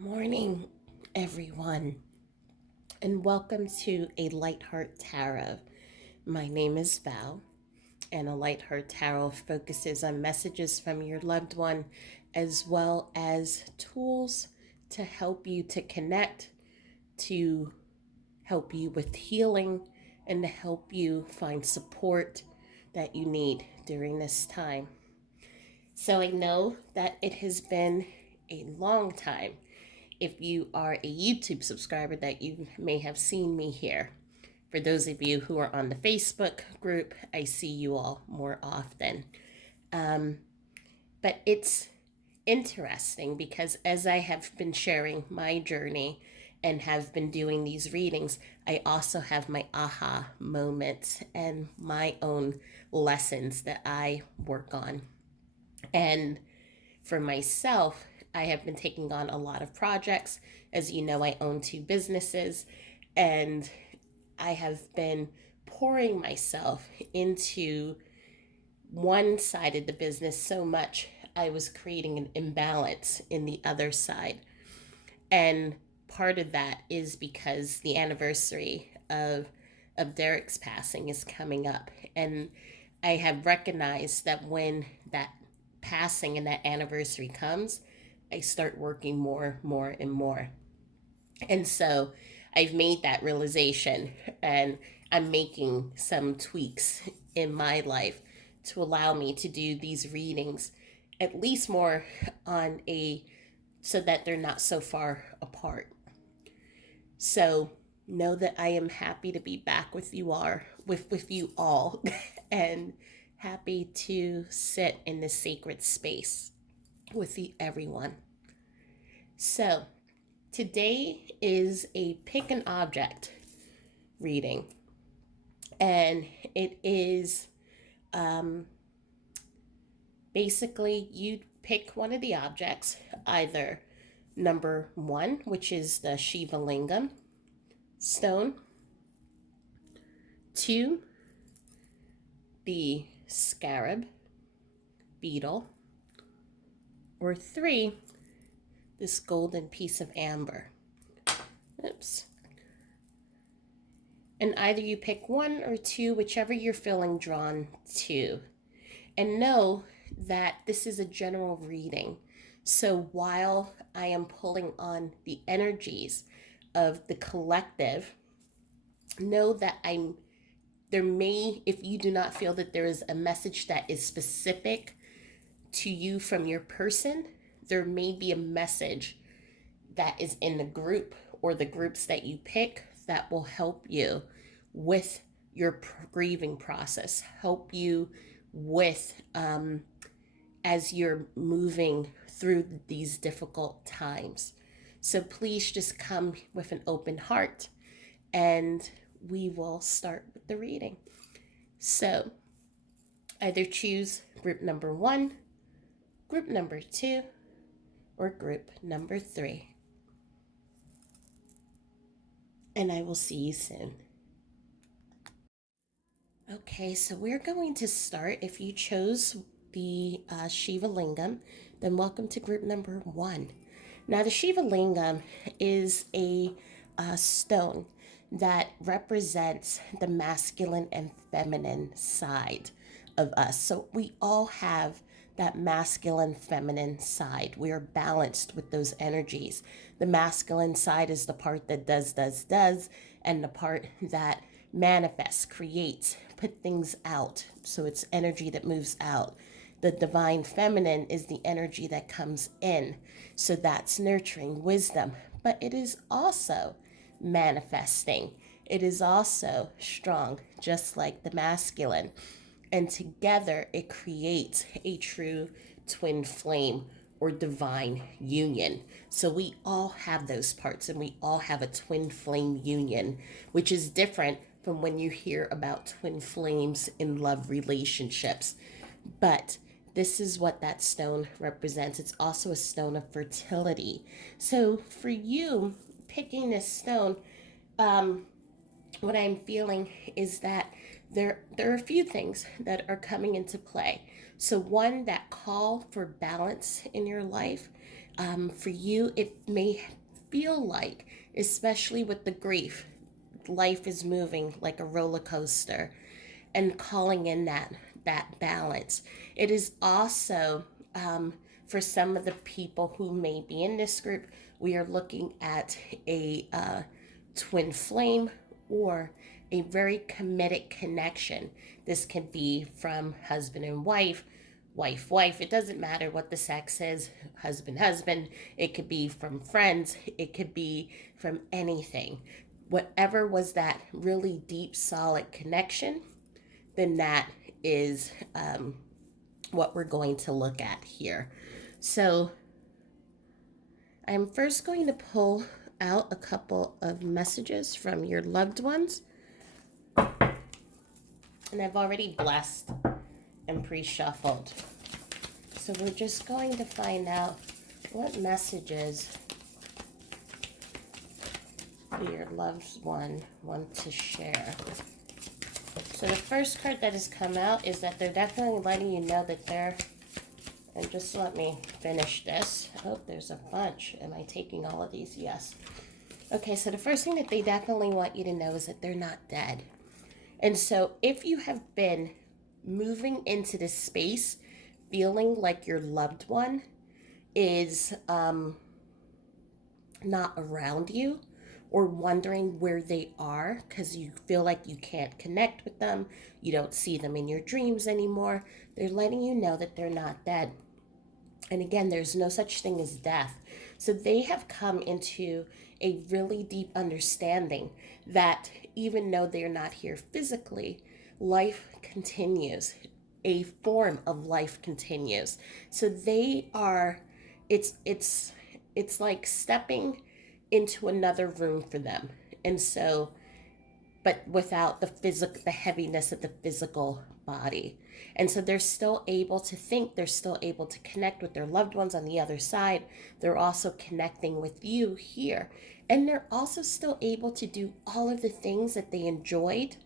Morning, everyone, and welcome to A Light Heart Tarot. My name is Val, and A Light Heart Tarot focuses on messages from your loved one as well as tools to help you to connect, to help you with healing, and to help you find support that you need during this time. So I know that it has been a long time. If you are a YouTube subscriber, that you may have seen me here. For those of you who are on the Facebook group, I see you all more often. But it's interesting because as I have been sharing my journey and have been doing these readings, I also have my aha moments and my own lessons that I work on. And for myself, I have been taking on a lot of projects. As you know, I own two businesses, and I have been pouring myself into one side of the business so much I was creating an imbalance in the other side. And part of that is because the anniversary of Derek's passing is coming up, and I have recognized that when that passing and that anniversary comes, I start working more, and more. And so I've made that realization, and I'm making some tweaks in my life to allow me to do these readings at least more on a so that they're not so far apart. So know that I am happy to be back with you all and happy to sit in this sacred space with everyone. So today is a pick an object reading, and it is um, basically you pick one of the objects, either number one, which is the Shiva Lingam stone, two, the scarab beetle, or three, this golden piece of amber. Oops. And either you pick one or two, whichever you're feeling drawn to. And know that this is a general reading. So while I am pulling on the energies of the collective, know that there may, if you do not feel that there is a message that is specific to you from your person, there may be a message that is in the group or the groups that you pick that will help you with your grieving process, help you with as you're moving through these difficult times. So please just come with an open heart, and we will start with the reading. So either choose group number one, group number two, or group number three. And I will see you soon. Okay, so we're going to start. If you chose the Shiva Lingam, then welcome to group number one. Now, the Shiva Lingam is a stone that represents the masculine and feminine side of us. So we all have that masculine feminine side. We are balanced with those energies. The masculine side is the part that does, and the part that manifests, creates, put things out. So it's energy that moves out. The divine feminine is the energy that comes in. So that's nurturing wisdom, but it is also manifesting. It is also strong, just like the masculine. And together it creates a true twin flame or divine union. So we all have those parts, and we all have a twin flame union, which is different from when you hear about twin flames in love relationships. But this is what that stone represents. It's also a stone of fertility. So for you picking this stone, what I'm feeling is that there are a few things that are coming into play. So one, that call for balance in your life. For you, it may feel like, especially with the grief, life is moving like a roller coaster, and calling in that balance. It is also, for some of the people who may be in this group, we are looking at a twin flame or a very committed connection. This can be from husband and wife, wife, wife. It doesn't matter what the sex is, husband, husband. It could be from friends. It could be from anything. Whatever was that really deep, solid connection, then that is what we're going to look at here. So I'm first going to pull out a couple of messages from your loved ones. And I've already blessed and pre-shuffled. So we're just going to find out what messages your loved one want to share. So the first card that has come out is that they're definitely letting you know that they're, and just let me finish this. Oh, there's a bunch. Am I taking all of these? Yes. Okay, so the first thing that they definitely want you to know is that they're not dead. And so if you have been moving into this space feeling like your loved one is not around you, or wondering where they are because you feel like you can't connect with them, you don't see them in your dreams anymore, they're letting you know that they're not dead. And again, there's no such thing as death. So they have come into a really deep understanding that even though they're not here physically, life continues. A form of life continues. So they are, it's like stepping into another room for them. And so, but without the heaviness of the physical body. And so they're still able to think, they're still able to connect with their loved ones on the other side. They're also connecting with you here. And they're also still able to do all of the things that they enjoyed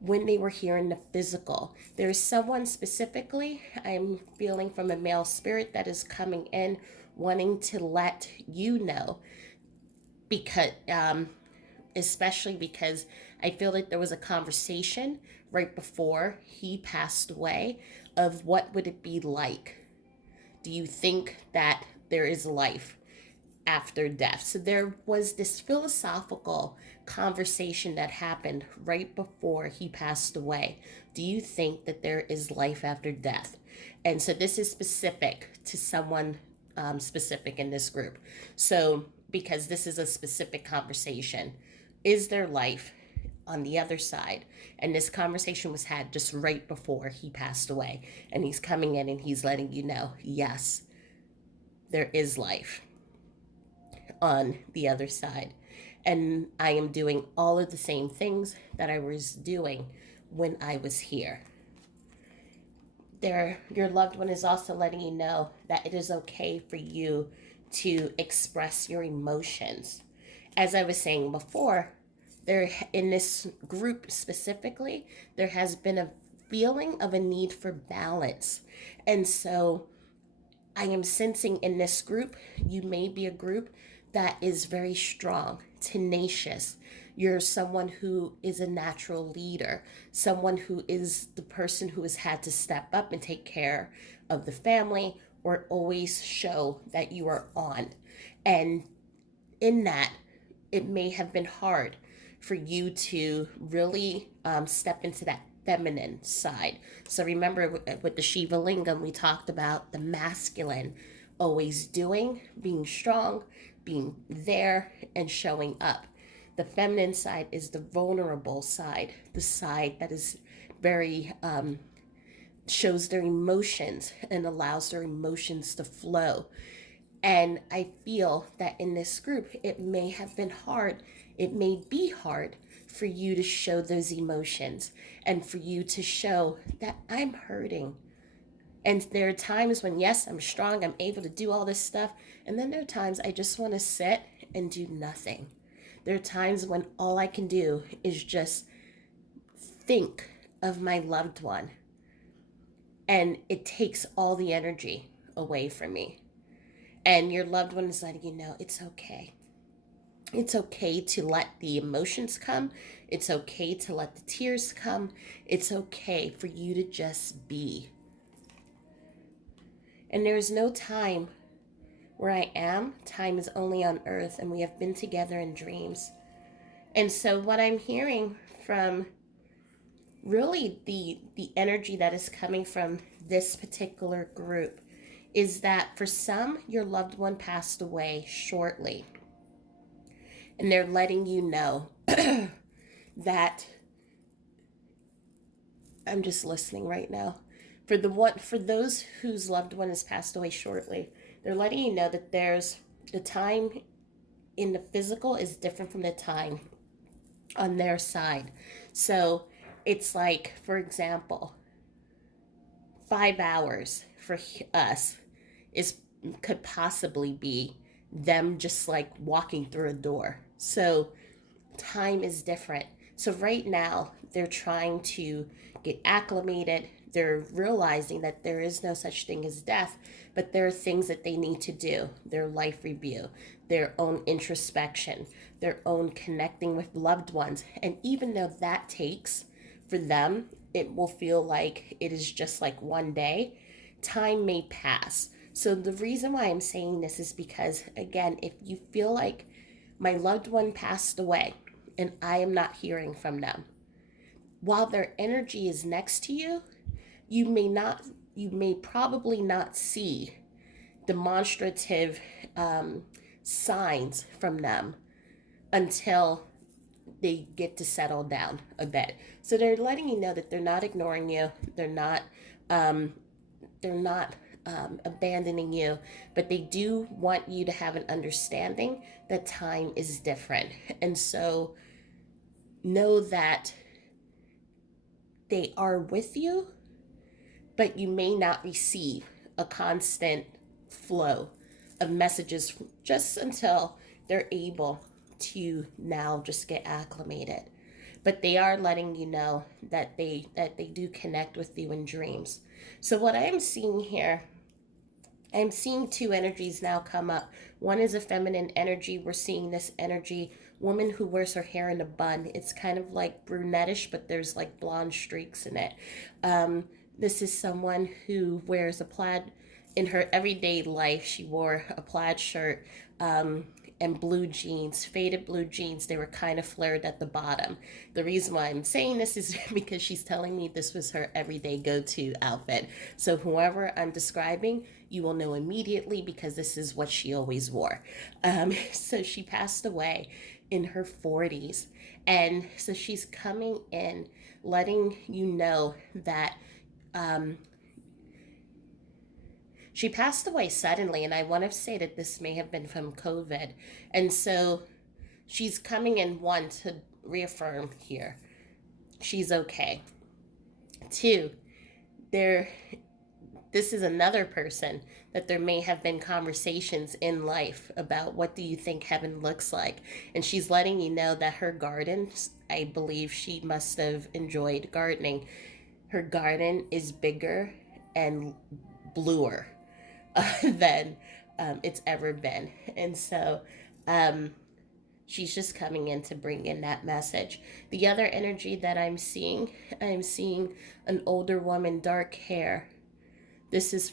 when they were here in the physical. There's someone specifically, I'm feeling from a male spirit, that is coming in wanting to let you know, because especially because I feel like there was a conversation right before he passed away of what would it be like. Do you think that there is life after death? So there was this philosophical conversation that happened right before he passed away. Do you think that there is life after death? And so this is specific to someone specific in this group. So because this is a specific conversation, is there life on the other side? And this conversation was had just right before he passed away. And he's coming in and he's letting you know, yes, there is life on the other side. And I am doing all of the same things that I was doing when I was here. Your loved one is also letting you know that it is okay for you to express your emotions. As I was saying before, there in this group specifically, there has been a feeling of a need for balance. And so I am sensing in this group, you may be a group that is very strong, tenacious. You're someone who is a natural leader, someone who is the person who has had to step up and take care of the family or always show that you are on. And in that, it may have been hard for you to really step into that feminine side. So remember with the Shiva Lingam, we talked about the masculine always doing, being strong, being there, and showing up. The feminine side is the vulnerable side, the side that is very, shows their emotions and allows their emotions to flow. And I feel that in this group, it may have been hard. It may be hard for you to show those emotions and for you to show that I'm hurting. And there are times when, yes, I'm strong, I'm able to do all this stuff. And then there are times I just want to sit and do nothing. There are times when all I can do is just think of my loved one. And it takes all the energy away from me. And your loved one is letting you know it's okay. It's okay to let the emotions come. It's okay to let the tears come. It's okay for you to just be. And there's no time where I am. Time is only on earth, and we have been together in dreams. And so, what I'm hearing from really the energy that is coming from this particular group is that for some, your loved one passed away shortly, and they're letting you know that I'm just listening right now. For those whose loved one has passed away shortly, they're letting you know that there's the time in the physical is different from the time on their side. So it's like, for example, 5 hours for us is could possibly be them just like walking through a door. So time is different. So right now they're trying to get acclimated. They're realizing that there is no such thing as death, but there are things that they need to do. Their life review, their own introspection, their own connecting with loved ones. And even though that takes for them, it will feel like it is just like one day, time may pass. So the reason why I'm saying this is because, again, if you feel like my loved one passed away and I am not hearing from them, while their energy is next to you, you may not, you may probably not see demonstrative signs from them until they get to settle down a bit. So they're letting you know that they're not ignoring you. Um, they're not abandoning you, but they do want you to have an understanding that time is different. And so know that they are with you, but you may not receive a constant flow of messages just until they're able to now just get acclimated. But they are letting you know that they do connect with you in dreams. So what I am seeing here, I'm seeing two energies now come up. One is a feminine energy. We're seeing this energy, woman who wears her hair in a bun. It's kind of like brunettish, but there's like blonde streaks in it. This is someone who wears a plaid in her everyday life. She wore a plaid shirt and blue jeans, faded blue jeans. They were kind of flared at the bottom. The reason why I'm saying this is because she's telling me this was her everyday go-to outfit. So whoever I'm describing, you will know immediately because this is what she always wore. So she passed away in her 40s. And so she's coming in, letting you know that um, she passed away suddenly, and I want to say that this may have been from COVID. And so she's coming in, one, to reaffirm here she's okay. Two, there this is another person that there may have been conversations in life about what do you think heaven looks like, and she's letting you know that her garden, I believe she must have enjoyed gardening, her garden is bigger and bluer than it's ever been. And so um, she's just coming in to bring in that message. The other energy that I'm seeing an older woman, dark hair. This is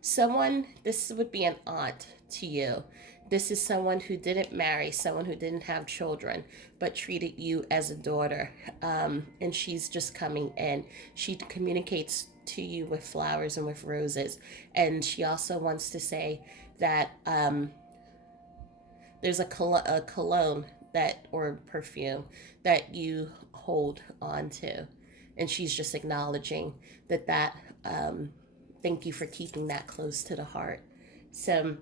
someone, this would be an aunt to you. This is someone who didn't marry, someone who didn't have children, but treated you as a daughter. And she's just coming in. She communicates to you with flowers and with roses. And she also wants to say that there's a cologne that, or perfume, that you hold on to. And she's just acknowledging that thank you for keeping that close to the heart. So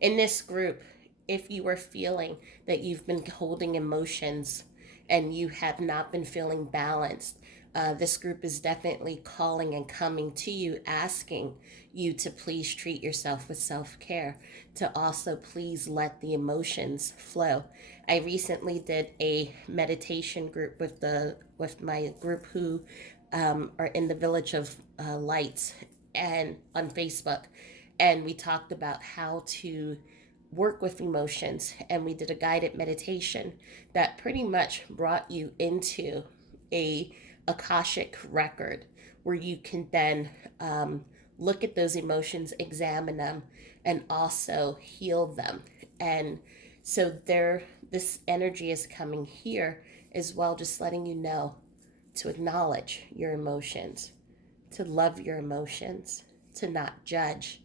in this group, if you are feeling that you've been holding emotions and you have not been feeling balanced, this group is definitely calling and coming to you, asking you to please treat yourself with self care, to also please let the emotions flow. I recently did a meditation group with my group who are in the Village of Lights, and on Facebook, and we talked about how to work with emotions, and we did a guided meditation that pretty much brought you into a akashic record where you can then look at those emotions, examine them, and also heal them. And so there, this energy is coming here as well, just letting you know to acknowledge your emotions, to love your emotions, to not judge.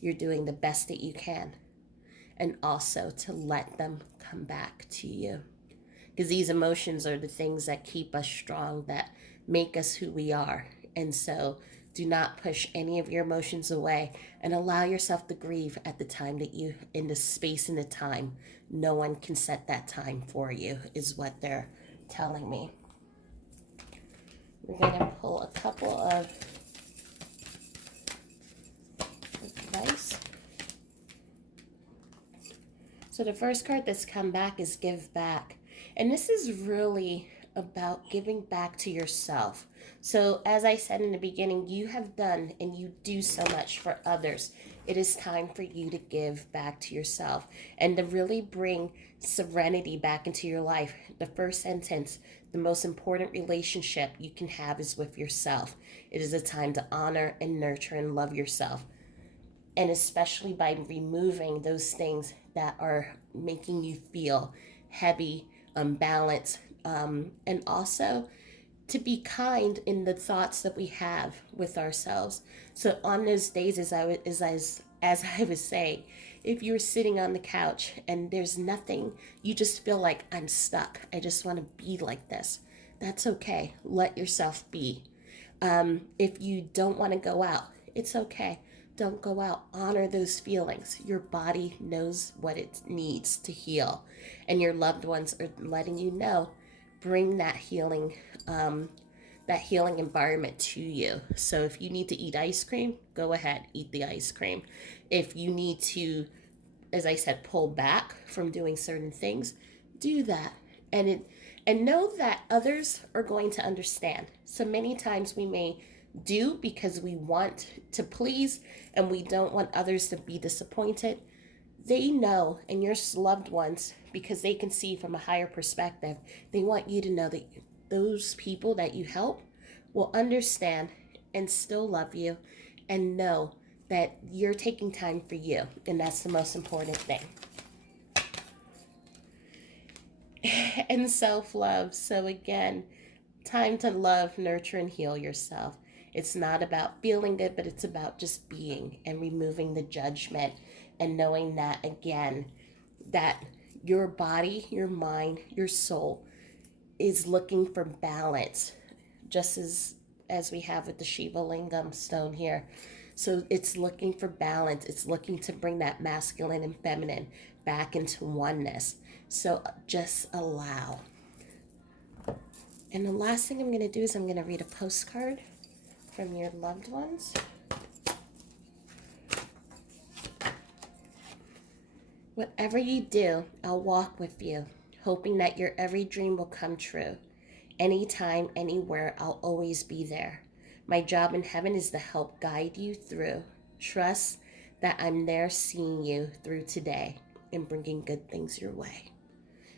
You're doing the best that you can, and also to let them come back to you. Because these emotions are the things that keep us strong, that make us who we are. And so do not push any of your emotions away, and allow yourself to grieve at the time that you, in the space and the time. No one can set that time for you, is what they're telling me. We're going to pull a couple of advice. So the first card that's come back is Give Back. And this is really about giving back to yourself. So as I said in the beginning, you have done and you do so much for others. It is time for you to give back to yourself and to really bring serenity back into your life. The first sentence, the most important relationship you can have is with yourself. It is a time to honor and nurture and love yourself. And especially by removing those things that are making you feel heavy, unbalanced, and also to be kind in the thoughts that we have with ourselves. So on those days, as I was saying, if you're sitting on the couch and there's nothing, you just feel like I'm stuck. I just want to be like this. That's okay. Let yourself be. If you don't want to go out, it's okay. Don't go out. Honor those feelings. Your body knows what it needs to heal, and your loved ones are letting you know. Bring that healing environment to you. So if you need to eat ice cream, go ahead, eat the ice cream. If you need to, as I said, pull back from doing certain things, do that. And know that others are going to understand. So many times we may do because we want to please and we don't want others to be disappointed. They know, and your loved ones, because they can see from a higher perspective, they want you to know that those people that you help will understand and still love you and know that you're taking time for you. And that's the most important thing. And self-love. So again, time to love, nurture, and heal yourself. It's not about feeling good, but it's about just being and removing the judgment and knowing that, again, that your body, your mind, your soul is looking for balance, just as we have with the Shiva Lingam stone here. So it's looking for balance. It's looking to bring that masculine and feminine back into oneness. So just allow. And the last thing I'm going to do is I'm going to read a postcard from your loved ones. Whatever you do, I'll walk with you, hoping that your every dream will come true. Anytime, anywhere, I'll always be there. My job in heaven is to help guide you through. Trust that I'm there seeing you through today and bringing good things your way.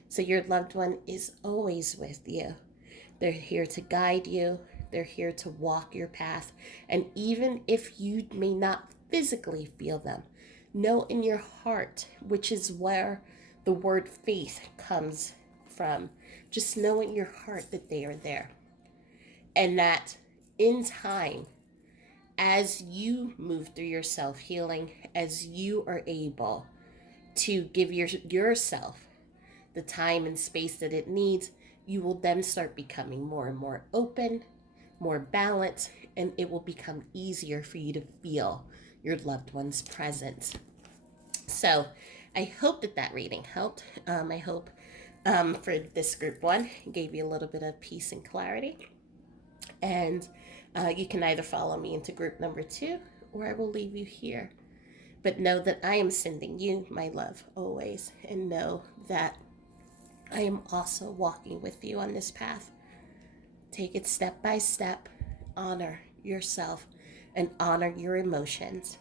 So your loved one is always with you. They're here to guide you. They're here to walk your path. And even if you may not physically feel them, know in your heart, which is where the word faith comes from. Just know in your heart that they are there. And that in time, as you move through your self-healing, as you are able to give yourself the time and space that it needs, you will then start becoming more and more open, more balanced, and it will become easier for you to feel your loved one's presence. So I hope that reading helped. I hope for this group one gave you a little bit of peace and clarity. And you can either follow me into group number 2, or I will leave you here. But know that I am sending you my love always, and know that I am also walking with you on this path. Take it step by step. Honor yourself. and honor your emotions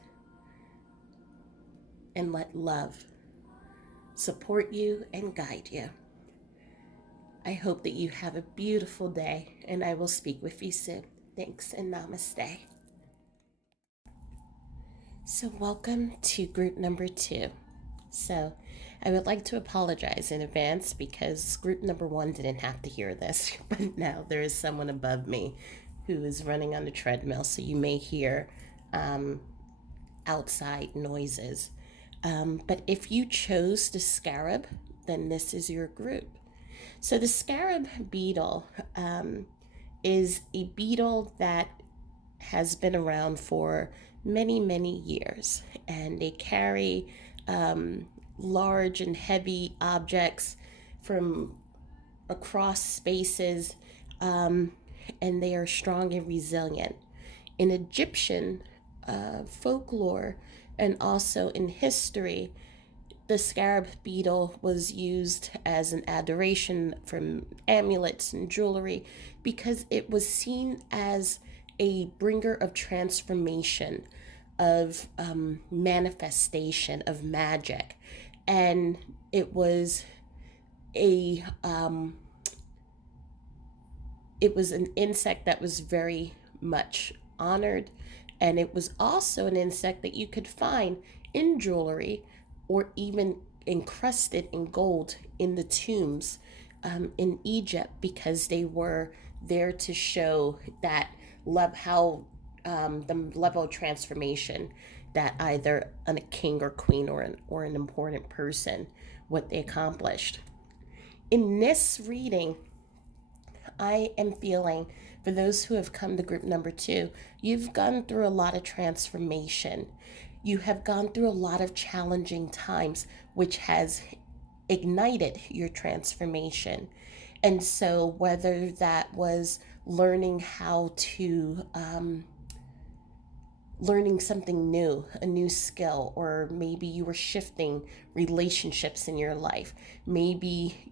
and let love support you and guide you. I hope that you have a beautiful day, and I will speak with you soon. Thanks and namaste. So, welcome to group number 2. So, I would like to apologize in advance because group number 1 didn't have to hear this, but now there is someone above me who is running on the treadmill, so you may hear outside noises. But if you chose the scarab, then this is your group. So the scarab beetle is a beetle that has been around for many, many years, and they carry large and heavy objects from across spaces, and they are strong and resilient. In Egyptian folklore and also in history, the scarab beetle was used as an adoration from amulets and jewelry because it was seen as a bringer of transformation, of manifestation, of magic. And it was a it was an insect that was very much honored, and it was also an insect that you could find in jewelry or even encrusted in gold in the tombs in Egypt, because they were there to show that love, how the level of transformation that either a king or queen or an important person, what they accomplished. In this reading, I am feeling, for those who have come to group number 2, you've gone through a lot of transformation. You have gone through a lot of challenging times, which has ignited your transformation. And so, whether that was learning how to, learning something new, a new skill, or maybe you were shifting relationships in your life. Maybe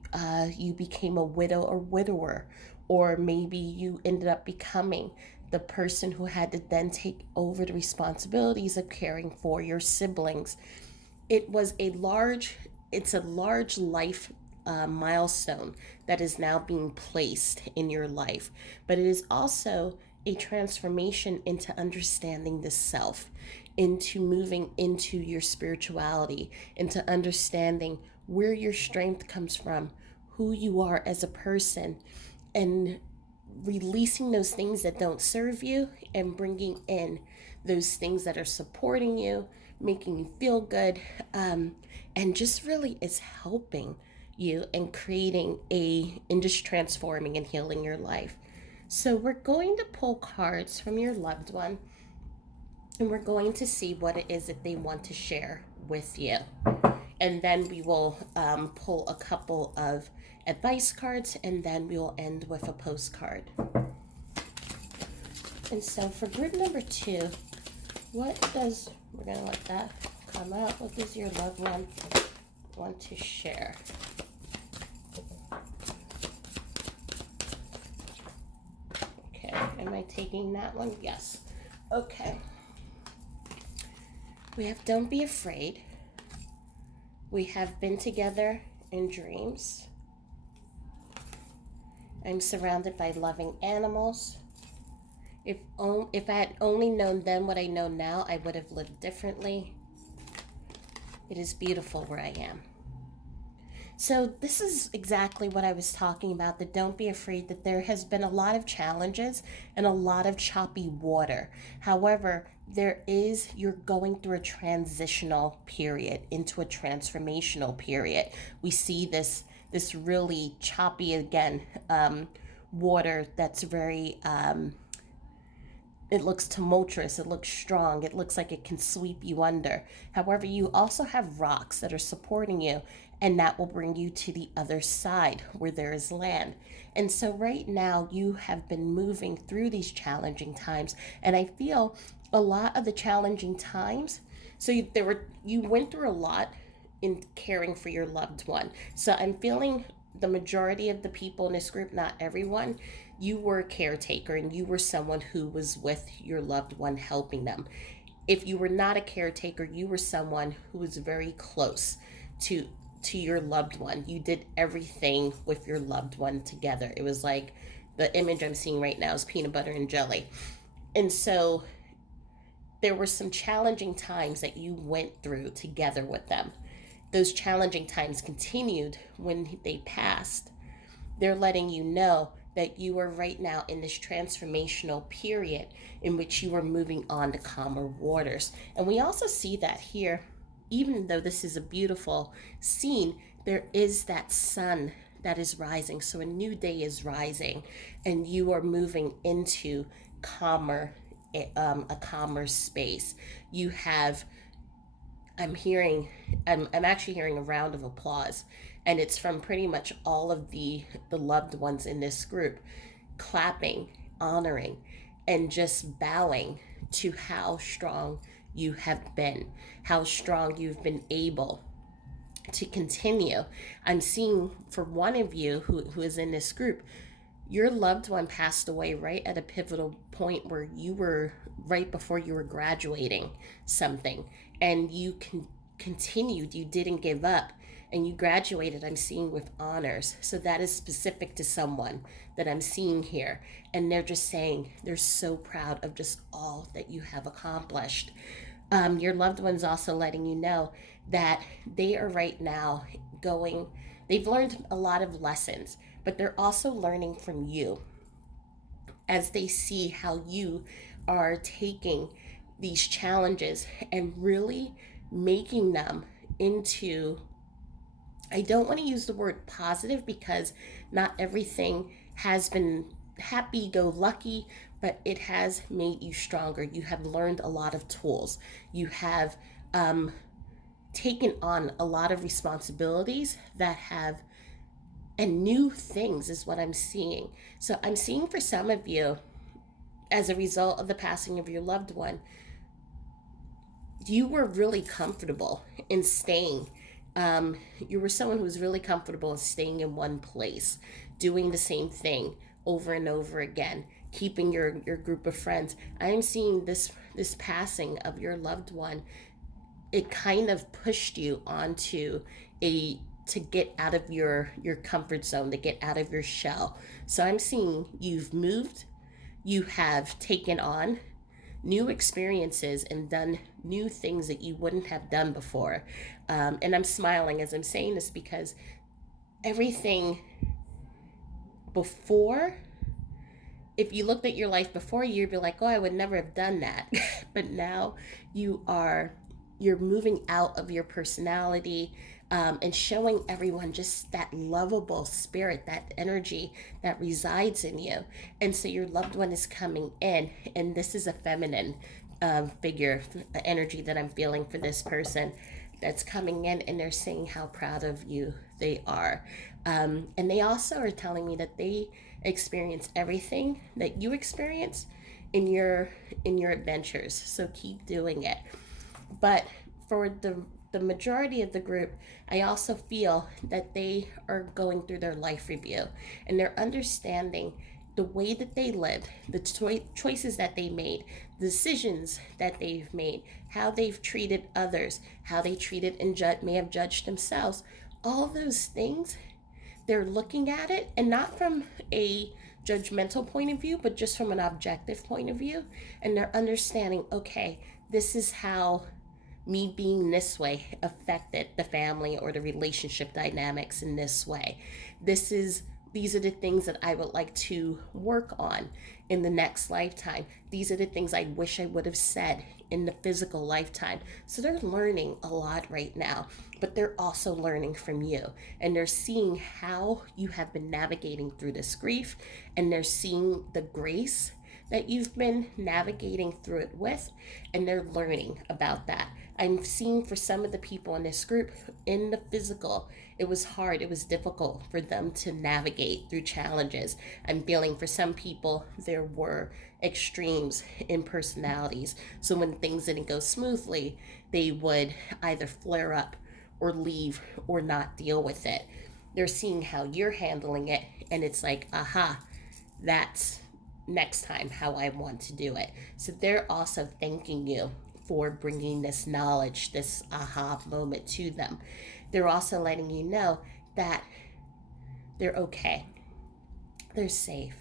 you became a widow or widower, or maybe you ended up becoming the person who had to then take over the responsibilities of caring for your siblings. It's a large life milestone that is now being placed in your life, but it is also a transformation into understanding the self, into moving into your spirituality, into understanding where your strength comes from, who you are as a person, and releasing those things that don't serve you and bringing in those things that are supporting you, making you feel good, and just really is helping you and creating and just transforming and healing your life. So we're going to pull cards from your loved one, and we're going to see what it is that they want to share with you. And then we will pull a couple of advice cards, and then we will end with a postcard. And so for group number 2, we're going to let that come out. What does your loved one want to share? Okay, am I taking that one? Yes. Okay. We have don't be afraid. We have been together in dreams. I'm surrounded by loving animals. If I had only known then what I know now, I would have lived differently. It is beautiful where I am. So this is exactly what I was talking about, that don't be afraid, that there has been a lot of challenges and a lot of choppy water. However, you're going through a transitional period into a transformational period. We see this really choppy, again, water that's very, it looks tumultuous, it looks strong, it looks like it can sweep you under. However, you also have rocks that are supporting you, and that will bring you to the other side where there is land. And so right now you have been moving through these challenging times, and I feel a lot of the challenging times, so you went through a lot in caring for your loved one. So I'm feeling the majority of the people in this group, not everyone, you were a caretaker and you were someone who was with your loved one helping them. If you were not a caretaker, you were someone who was very close to your loved one. You did everything with your loved one together. It was like the image I'm seeing right now is peanut butter and jelly. And so there were some challenging times that you went through together with them. Those challenging times continued when they passed. They're letting you know that you are right now in this transformational period in which you are moving on to calmer waters. And we also see that here, even though this is a beautiful scene, there is that sun that is rising. So a new day is rising, and you are moving into calmer, a calmer space. You have I'm actually hearing a round of applause, and it's from pretty much all of the loved ones in this group clapping, honoring, and just bowing to how strong you have been, how strong you've been able to continue. I'm seeing for one of you who is in this group, your loved one passed away right at a pivotal point where you were right before you were graduating something, and continued, you didn't give up, and you graduated, I'm seeing, with honors. So that is specific to someone that I'm seeing here, and they're just saying they're so proud of just all that you have accomplished. Your loved one's also letting you know that they are right now going, they've learned a lot of lessons, but they're also learning from you as they see how you are taking these challenges and really making them into, I don't want to use the word positive because not everything has been happy go lucky, but it has made you stronger. You have learned a lot of tools. You have taken on a lot of responsibilities that have, and new things is what I'm seeing. So I'm seeing for some of you, as a result of the passing of your loved one, you were really comfortable in staying. You were someone who was really comfortable in staying in one place, doing the same thing over and over again, keeping your group of friends. I am seeing this passing of your loved one. It kind of pushed you onto a to get out of your comfort zone, to get out of your shell. So I'm seeing you've moved, you have taken on new experiences and done new things that you wouldn't have done before. And I'm smiling as I'm saying this because everything before, if you looked at your life before, you'd be like, oh, I would never have done that. But now you're moving out of your personality, and showing everyone just that lovable spirit, that energy that resides in you. And so your loved one is coming in, and this is a feminine figure, energy that I'm feeling for this person that's coming in, and they're saying how proud of you they are. And they also are telling me that they experience everything that you experience in your adventures. So keep doing it. But for the majority of the group, I also feel that they are going through their life review, and they're understanding the way that they lived, the choices that they made, the decisions that they've made, how they've treated others, how they treated and may have judged themselves. All those things, they're looking at it, and not from a judgmental point of view, but just from an objective point of view. And they're understanding, okay, this is how me being this way affected the family or the relationship dynamics in this way. These are the things that I would like to work on in the next lifetime. These are the things I wish I would have said in the physical lifetime. So they're learning a lot right now, but they're also learning from you. And they're seeing how you have been navigating through this grief, and they're seeing the grace that you've been navigating through it with, and they're learning about that. I'm seeing for some of the people in this group, in the physical, it was hard, it was difficult for them to navigate through challenges. I'm feeling for some people, there were extremes in personalities. So when things didn't go smoothly, they would either flare up or leave or not deal with it. they're seeing how you're handling it, and it's like, aha, that's next time how I want to do it. So they're also thanking you for bringing this knowledge, this aha moment to them. They're also letting you know that they're okay, they're safe,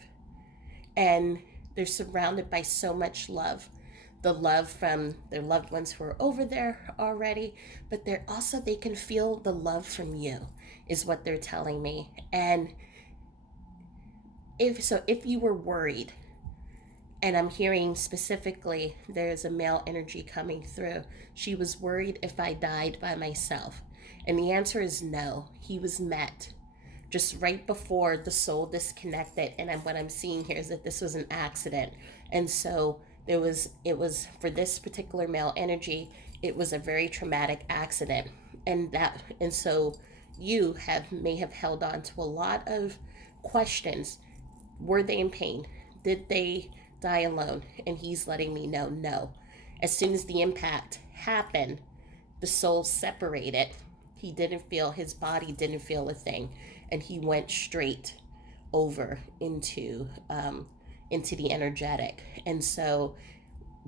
and they're surrounded by so much love. The love from their loved ones who are over there already, but they're also, they can feel the love from you, is what they're telling me. And if you were worried, and I'm hearing specifically there's a male energy coming through. She was worried if I died by myself. And the answer is no. He was met just right before the soul disconnected. And what I'm seeing here is that this was an accident. And so it was for this particular male energy, it was a very traumatic accident. And so you may have held on to a lot of questions. Were they in pain? Did they die alone? And he's letting me know no. As soon as the impact happened, the soul separated. He didn't feel, his body didn't feel a thing, and he went straight over into the energetic. And so,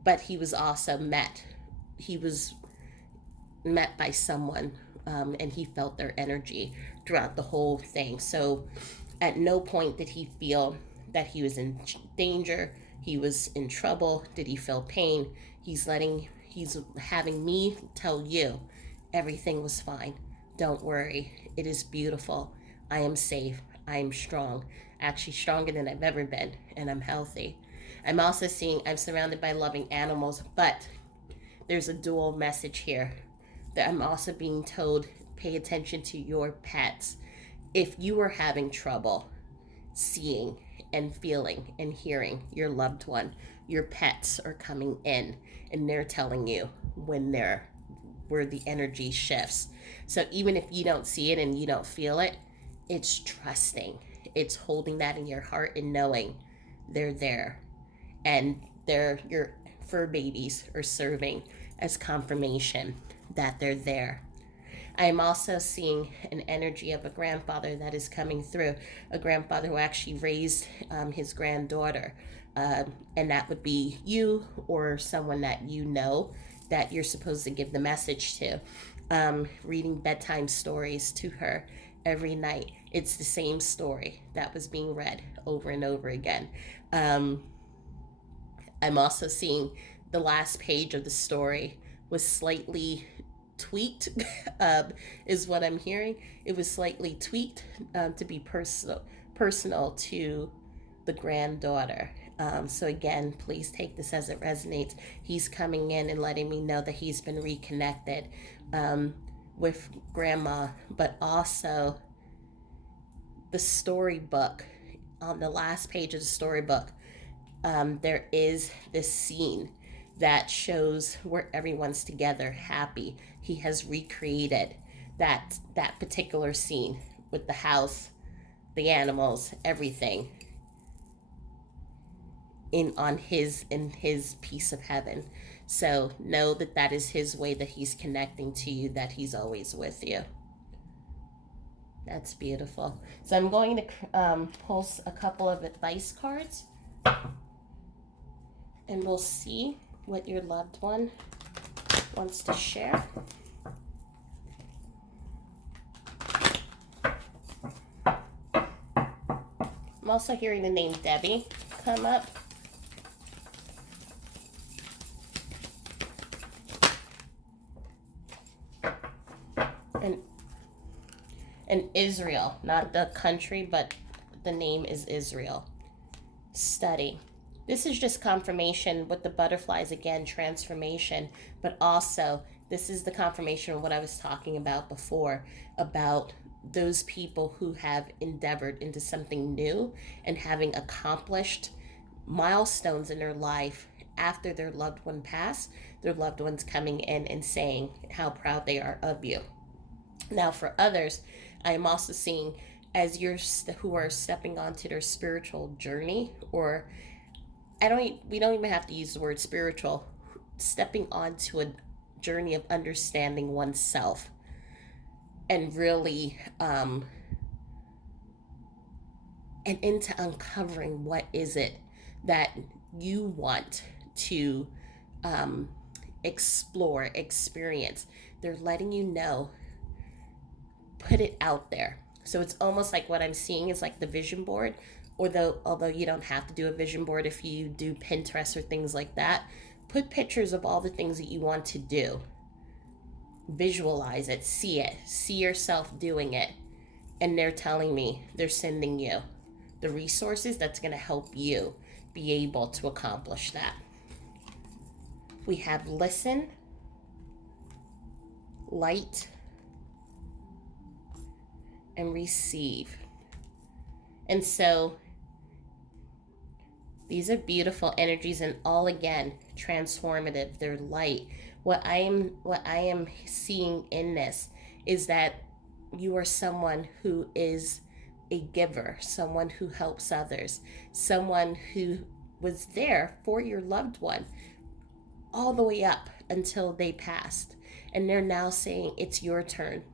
but he was also met. He was met by someone, and he felt their energy throughout the whole thing. So at no point did he feel that he was in danger, he was in trouble. Did he feel pain? He's having me tell you everything was fine. Don't worry. It is beautiful. I am safe. I am strong. Actually stronger than I've ever been, and I'm healthy. I'm also seeing I'm surrounded by loving animals, but there's a dual message here that I'm also being told: pay attention to your pets. If you are having trouble seeing and feeling and hearing your loved one, your pets are coming in and they're telling you when they're where the energy shifts. So even if you don't see it and you don't feel it, it's trusting. It's holding that in your heart and knowing they're there, and your fur babies are serving as confirmation that they're there. I am also seeing an energy of a grandfather that is coming through, a grandfather who actually raised his granddaughter. And that would be you or someone that you know that you're supposed to give the message to. Reading bedtime stories to her every night. It's the same story that was being read over and over again. Um, I'm also seeing the last page of the story was slightly tweaked, is what I'm hearing. It was slightly tweaked to be personal to the granddaughter. So again, please take this as it resonates. He's coming in and letting me know that he's been reconnected with grandma, but also the storybook. On the last page of the storybook, there is this scene that shows where everyone's together, happy. He has recreated that particular scene with the house, the animals, everything in his piece of heaven. So know that that is his way that he's connecting to you, that he's always with you. That's beautiful. So I'm going to pull a couple of advice cards, and we'll see what your loved one wants to share. I'm also hearing the name Debbie come up. And Israel, not the country, but the name is Israel. Study. This is just confirmation with the butterflies, again, transformation, but also this is the confirmation of what I was talking about before, about those people who have endeavored into something new and having accomplished milestones in their life after their loved one passed, their loved ones coming in and saying how proud they are of you. Now, for others, I am also seeing as you're who are stepping onto their spiritual journey, or we don't even have to use the word spiritual, stepping onto a journey of understanding oneself and really and into uncovering what is it that you want to um, explore, experience. They're letting you know, put it out there. So it's almost like what I'm seeing is like the vision board, or though although you don't have to do a vision board if you do Pinterest or things like that. Put pictures of all the things that you want to do. Visualize it, see yourself doing it. And they're telling me, they're sending you the resources that's going to help you be able to accomplish that. We have listen, light, and receive. And so these are beautiful energies, and all again transformative. They're light. What I am seeing in this is that you are someone who is a giver, someone who helps others, someone who was there for your loved one all the way up until they passed. And they're now saying it's your turn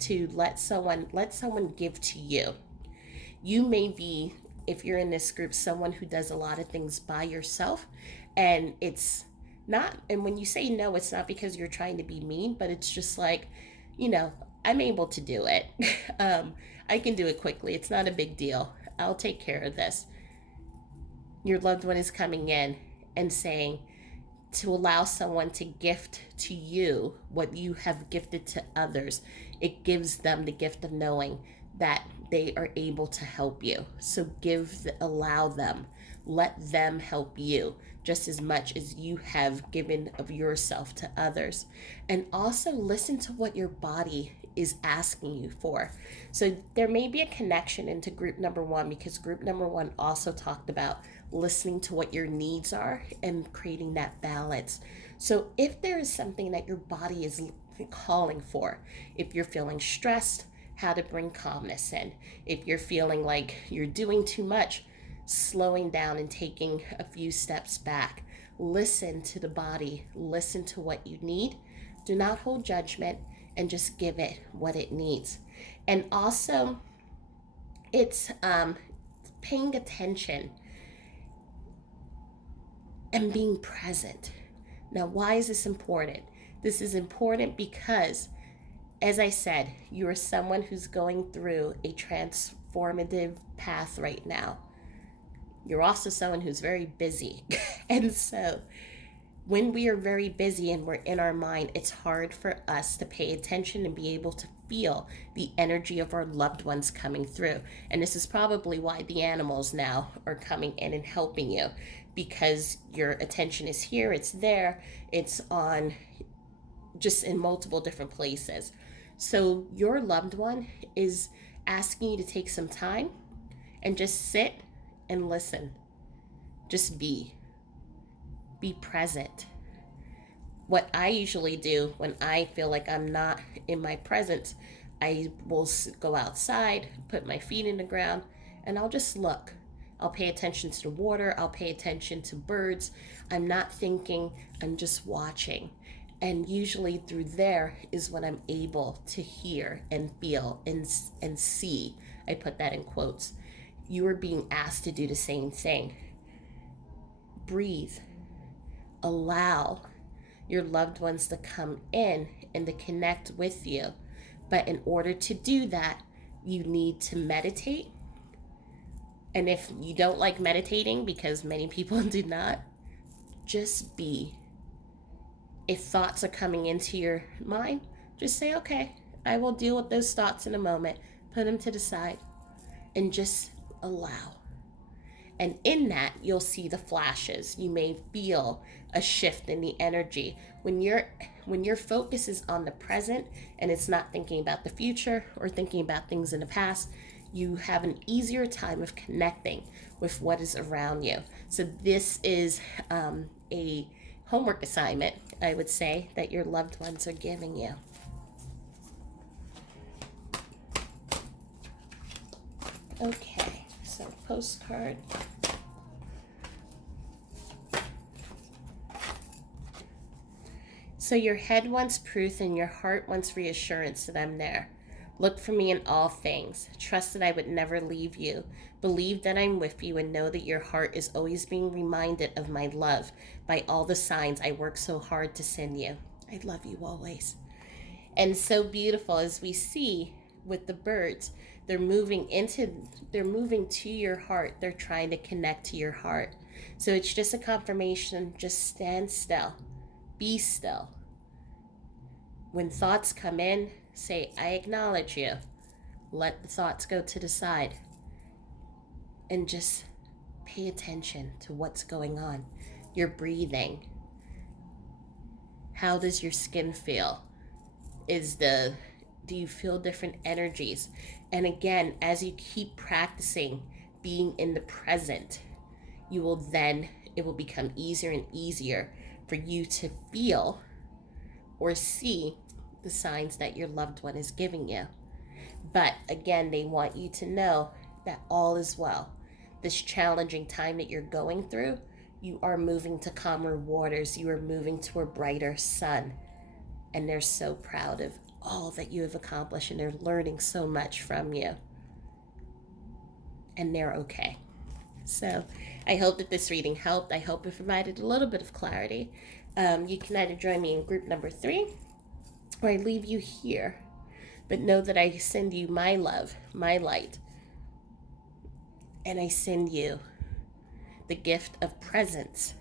to let someone give to you. You may be, if you're in this group, someone who does a lot of things by yourself, and it's not, and when you say no, it's not because you're trying to be mean, but it's just like, you know, I'm able to do it. I can do it quickly. It's not a big deal. I'll take care of this. Your loved one is coming in and saying, to allow someone to gift to you what you have gifted to others, it gives them the gift of knowing that they are able to help you. So allow them, let them help you just as much as you have given of yourself to others. And also listen to what your body is asking you for. So there may be a connection into group number one, because group number one also talked about listening to what your needs are and creating that balance. So if there is something that your body is calling for, if you're feeling stressed, how to bring calmness in. If you're feeling like you're doing too much, slowing down and taking a few steps back. Listen to the body, listen to what you need. Do not hold judgment, and just give it what it needs. And also, it's paying attention and being present. Now, why is this important? This is important because, as I said, you are someone who's going through a transformative path right now. You're also someone who's very busy. And so when we are very busy and we're in our mind, it's hard for us to pay attention and be able to feel the energy of our loved ones coming through. And this is probably why the animals now are coming in and helping you, because your attention is here, it's there, it's on just in multiple different places. So your loved one is asking you to take some time and just sit and listen. Just be present. What I usually do when I feel like I'm not in my presence, I will go outside, put my feet in the ground, and I'll just look. I'll pay attention to the water, I'll pay attention to birds. I'm not thinking, I'm just watching. And usually through there is when I'm able to hear and feel and see. I put that in quotes. You are being asked to do the same thing. Breathe. Allow your loved ones to come in and to connect with you. But in order to do that, you need to meditate. And if you don't like meditating, because many people do not, just be. If thoughts are coming into your mind, just say, okay, I will deal with those thoughts in a moment. Put them to the side and just allow. And in that, you'll see the flashes. You may feel a shift in the energy. When your focus is on the present and it's not thinking about the future or thinking about things in the past, you have an easier time of connecting with what is around you. So this is a homework assignment, I would say, that your loved ones are giving you. Okay, so postcard. So your head wants proof and your heart wants reassurance that I'm there. Look for me in all things. Trust that I would never leave you. Believe that I'm with you and know that your heart is always being reminded of my love by all the signs I work so hard to send you. I love you always. And so beautiful as we see with the birds, they're moving to your heart. They're trying to connect to your heart. So it's just a confirmation, just stand still. Be still. When thoughts come in, say, I acknowledge you. Let the thoughts go to the side and just pay attention to what's going on. Your breathing. How does your skin feel? Do you feel different energies? And again, as you keep practicing being in the present, it will become easier and easier for you to feel or see the signs that your loved one is giving you. But again, they want you to know that all is well. This challenging time that you're going through, you are moving to calmer waters. You are moving to a brighter sun. And they're so proud of all that you have accomplished, and they're learning so much from you. And they're okay. So I hope that this reading helped. I hope it provided a little bit of clarity. You can either join me in group number 3, or I leave you here. But know that I send you my love, my light, and I send you the gift of presence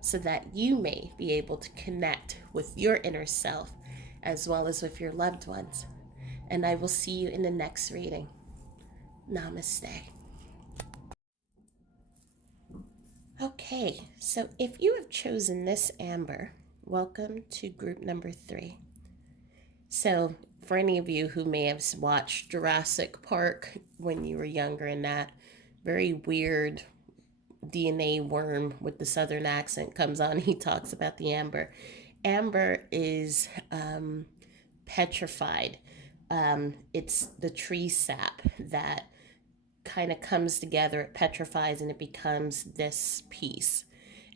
so that you may be able to connect with your inner self as well as with your loved ones. And I will see you in the next reading. Namaste. Okay, so if you have chosen this amber, welcome to group number 3. So for any of you who may have watched Jurassic Park when you were younger, and that very weird DNA worm with the southern accent comes on, he talks about the amber. Amber is petrified. It's the tree sap that kind of comes together, it petrifies, and it becomes this piece.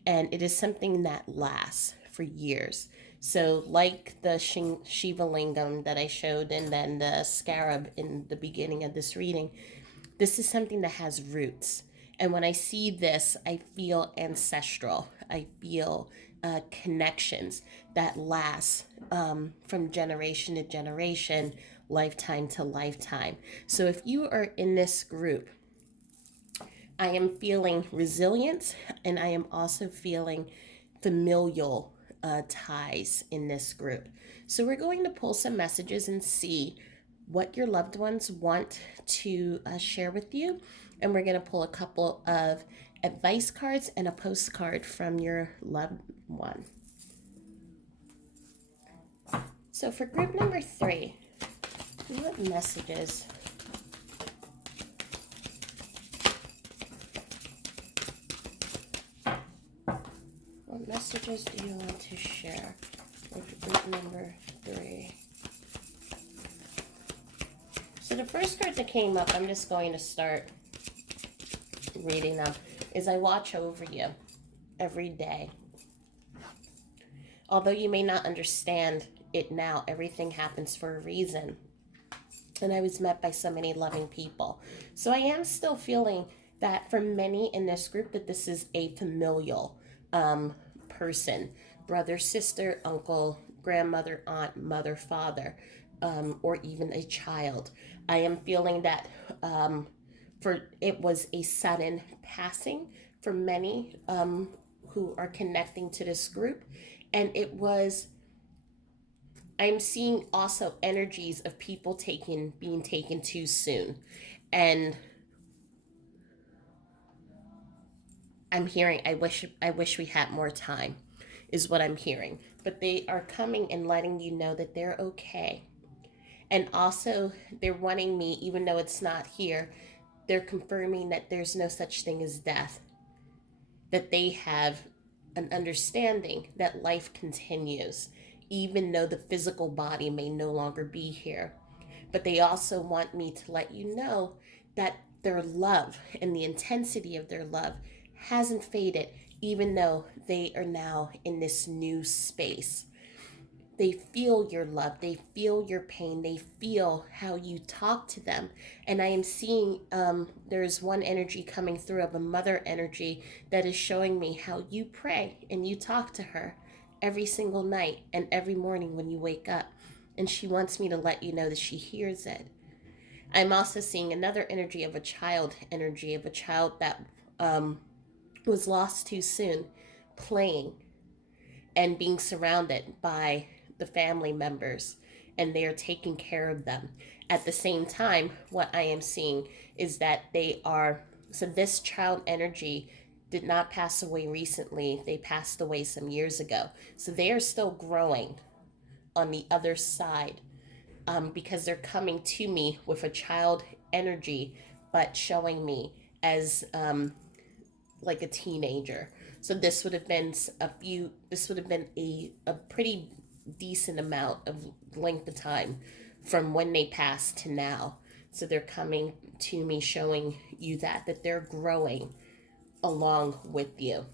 And it is something that lasts for years. So, like the Shiva Lingam that I showed, and then the scarab in the beginning of this reading, this is something that has roots. And when I see this, I feel ancestral. I feel connections that last from generation to generation, lifetime to lifetime. So if you are in this group, I am feeling resilience, and I am also feeling familial ties in this group. So we're going to pull some messages and see what your loved ones want to share with you. And we're going to pull a couple of advice cards and a postcard from your loved one. So for group number 3, what messages? What messages do you want to share with group number 3? So the first card that came up, I'm just going to start reading them, is I watch over you every day. Although you may not understand it now, everything happens for a reason. And I was met by so many loving people. So I am still feeling that for many in this group that this is a familial person. Brother, sister, uncle, grandmother, aunt, mother, father, or even a child. I am feeling that it was a sudden passing for many who are connecting to this group. And I'm seeing also energies of people being taken too soon. And I'm hearing, I wish we had more time, is what I'm hearing. But they are coming and letting you know that they're okay. And also, they're wanting me, even though it's not here, they're confirming that there's no such thing as death. That they have an understanding that life continues, even though the physical body may no longer be here. But they also want me to let you know that their love and the intensity of their love hasn't faded, even though they are now in this new space. They feel your love. They feel your pain. They feel how you talk to them. And I am seeing there's one energy coming through of a mother energy that is showing me how you pray and you talk to her every single night and every morning when you wake up. And she wants me to let you know that she hears it. I'm also seeing another energy of a child that um, was lost too soon, playing and being surrounded by the family members, and they are taking care of them. At the same time, what I am seeing is that they are, so this child energy did not pass away recently. They passed away some years ago. So they are still growing on the other side, because they're coming to me with a child energy, but showing me as like a teenager. So this would have been this would have been a pretty decent amount of length of time from when they passed to now. So they're coming to me showing you that they're growing along with you.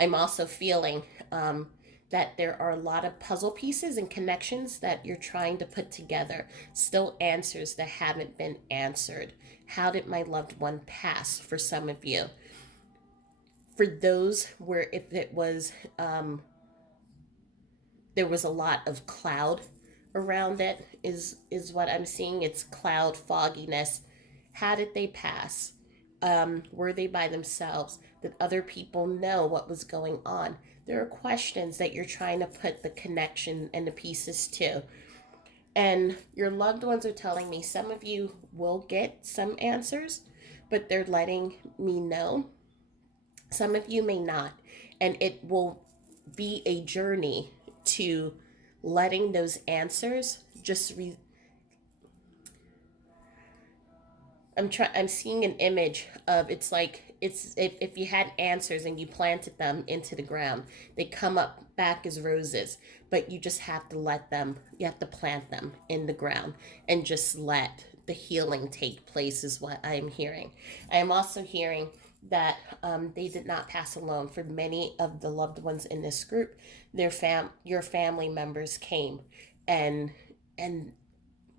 I'm also feeling that there are a lot of puzzle pieces and connections that you're trying to put together, still answers that haven't been answered. How did my loved one pass for some of you? For those where if it was there was a lot of cloud around it is what I'm seeing. It's cloud fogginess. How did they pass? Were they by themselves? Did other people know what was going on? There are questions that you're trying to put the connection and the pieces to. And your loved ones are telling me some of you will get some answers, but they're letting me know some of you may not. And it will be a journey to letting those answers I'm seeing an image of, it's like it's if you had answers and you planted them into the ground, they come up back as roses, but you just have to let them, you have to plant them in the ground and just let the healing take place, is what I'm hearing. I am also hearing that they did not pass alone. For many of the loved ones in this group, your family members came and and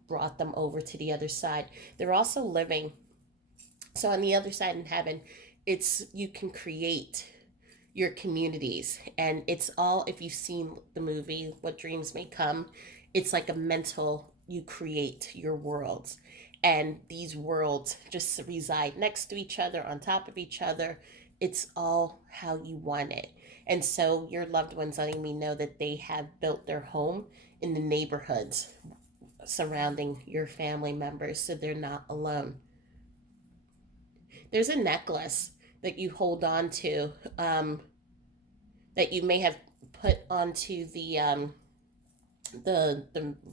brought them over to the other side. They're also living, so on the other side in heaven, it's, you can create your communities, and it's all, if you've seen the movie What Dreams May Come, it's like a mental, you create your worlds, and these worlds just reside next to each other, on top of each other. It's all how you want it. And so your loved ones letting me know that they have built their home in the neighborhoods surrounding your family members, so they're not alone. There's a necklace that you hold on to, that you may have put onto the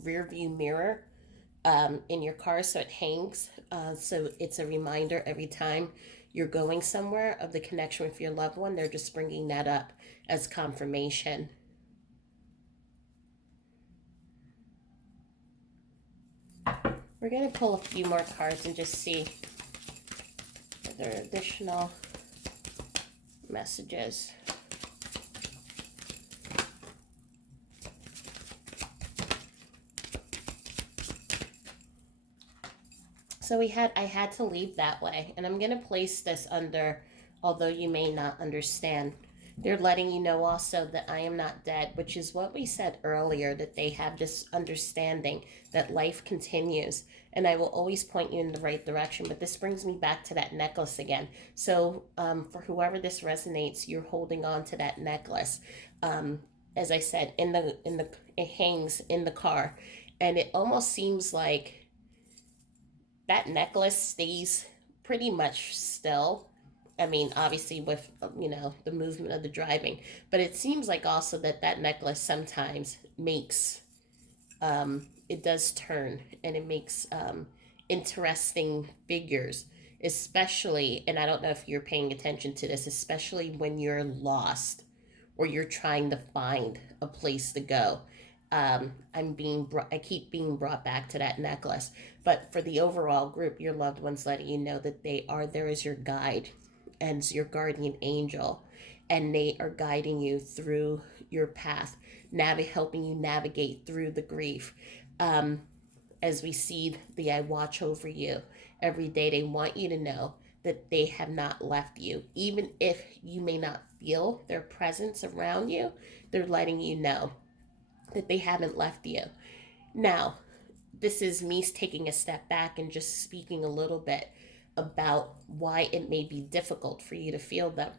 rear view mirror in your car, so it hangs. So it's a reminder every time you're going somewhere of the connection with your loved one. They're just bringing that up as confirmation. We're going to pull a few more cards and just see if there are additional messages. So I had to leave that way, and I'm going to place this under, although you may not understand. They're letting you know also that I am not dead, which is what we said earlier, that they have this understanding that life continues, and I will always point you in the right direction. But this brings me back to that necklace again. So for whoever this resonates, you're holding on to that necklace. As I said, it hangs in the car, and it almost seems like that necklace stays pretty much still. I mean, obviously with the movement of the driving, but it seems like also that necklace sometimes makes it does turn, and it makes interesting figures, especially, and I don't know if you're paying attention to this, especially when you're lost or you're trying to find a place to go. I keep being brought back to that necklace. But for the overall group, your loved ones letting you know that they are there as your guide and your guardian angel. and they are guiding you through your path, helping you navigate through the grief. Um, as we see the I watch over you every day, they want you to know that they have not left you. Even if you may not feel their presence around you, they're letting you know that they haven't left you. Now, this is me taking a step back and just speaking a little bit about why it may be difficult for you to feel them.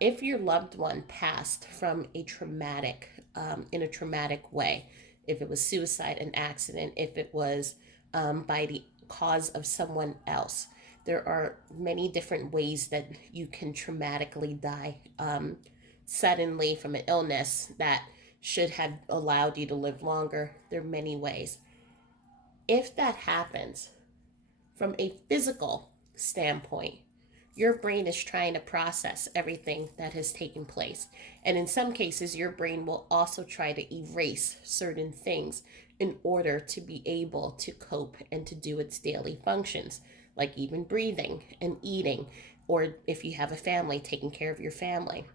If your loved one passed from in a traumatic way, if it was suicide, an accident, if it was by the cause of someone else, there are many different ways that you can traumatically die suddenly from an illness that should have allowed you to live longer. There are many ways. If that happens from a physical standpoint, your brain is trying to process everything that has taken place. And in some cases, your brain will also try to erase certain things in order to be able to cope and to do its daily functions, like even breathing and eating, or if you have a family, taking care of your family.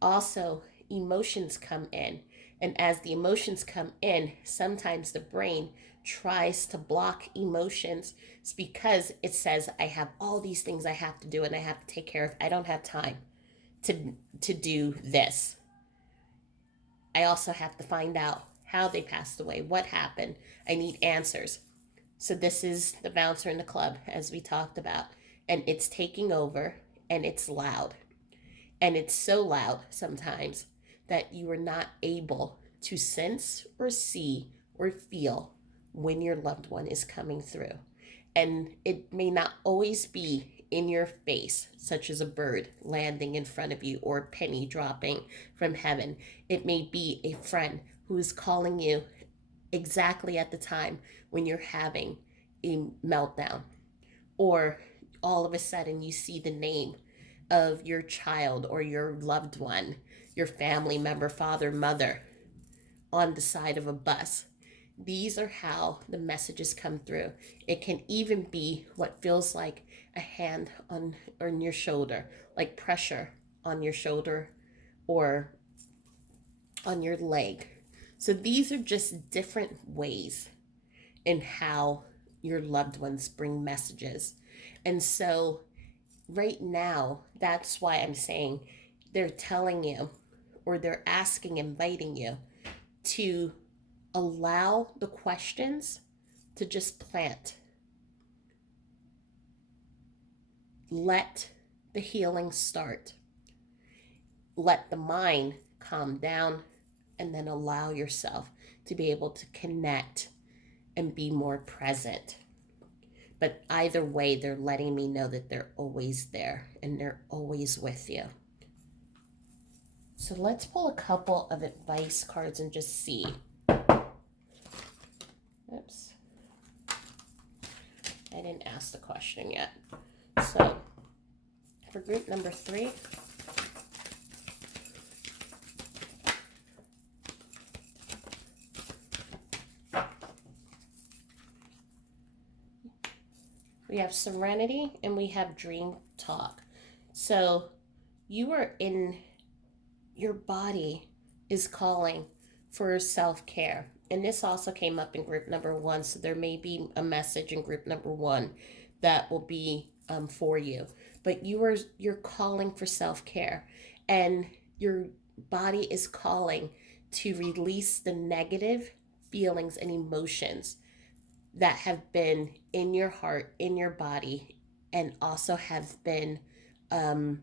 Also, emotions come in. And as the emotions come in, sometimes the brain tries to block emotions. It's because it says, I have all these things I have to do and I have to take care of. I don't have time to do this. I also have to find out how they passed away, what happened. I need answers. So this is the bouncer in the club, as we talked about. And it's taking over, and it's loud. And it's so loud sometimes that you are not able to sense or see or feel when your loved one is coming through. And it may not always be in your face, such as a bird landing in front of you or a penny dropping from heaven. It may be a friend who is calling you exactly at the time when you're having a meltdown, or all of a sudden you see the name of your child or your loved one, your family member, father, mother, on the side of a bus. These are how the messages come through. It can even be what feels like a hand on your shoulder, like pressure on your shoulder or on your leg. So these are just different ways in how your loved ones bring messages. And so right now, that's why I'm saying they're telling you, or they're asking, inviting you to allow the questions to just plant. Let the healing start. Let the mind calm down, and then allow yourself to be able to connect and be more present. But either way, they're letting me know that they're always there and they're always with you. So let's pull a couple of advice cards and just see. Oops. I didn't ask the question yet. So for group number 3, we have serenity and we have dream talk. So you are in, your body is calling for self-care. And this also came up in group number 1. So there may be a message in group number 1 that will be for you. But you're calling for self-care, and your body is calling to release the negative feelings and emotions that have been in your heart, in your body, and also have been um,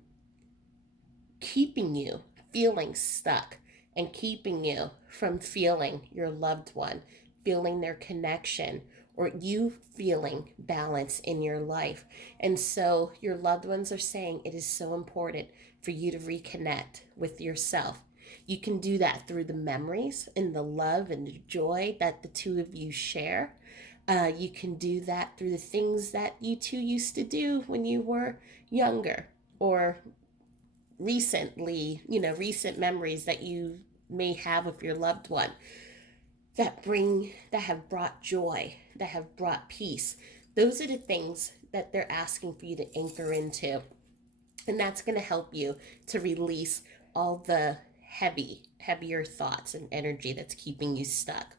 keeping you feeling stuck and keeping you from feeling your loved one, feeling their connection, or you feeling balance in your life. And so your loved ones are saying it is so important for you to reconnect with yourself. You can do that through the memories and the love and the joy that the two of you share. You can do that through the things that you two used to do when you were younger, or recent memories that you may have of your loved one that have brought joy, that have brought peace. Those are the things that they're asking for you to anchor into. And that's going to help you to release all the heavier thoughts and energy that's keeping you stuck.